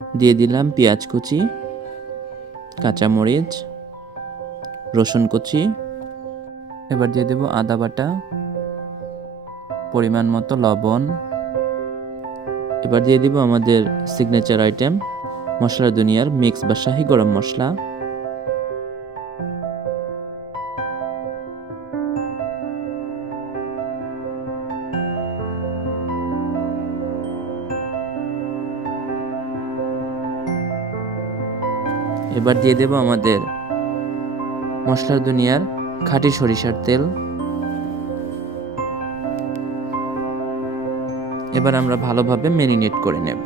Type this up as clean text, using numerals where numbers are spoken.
দিয়ে দিলাম পেঁয়াজ কুচি, কাঁচামরিচ, রসুন কুচি। এবার দিয়ে দেব আদা বাটা, পরিমাণ মতো লবণ। এবার দিয়ে দিব আমাদের সিগনেচার আইটেম মশলা দুনিয়ার মিক্স বা শাহি গরম মশলা। এবার দিয়ে দেব আমাদের মশলা দুনিয়ার খাঁটি সরিষার তেল। এবার আমরা ভালোভাবে ম্যারিনেট করে নেব।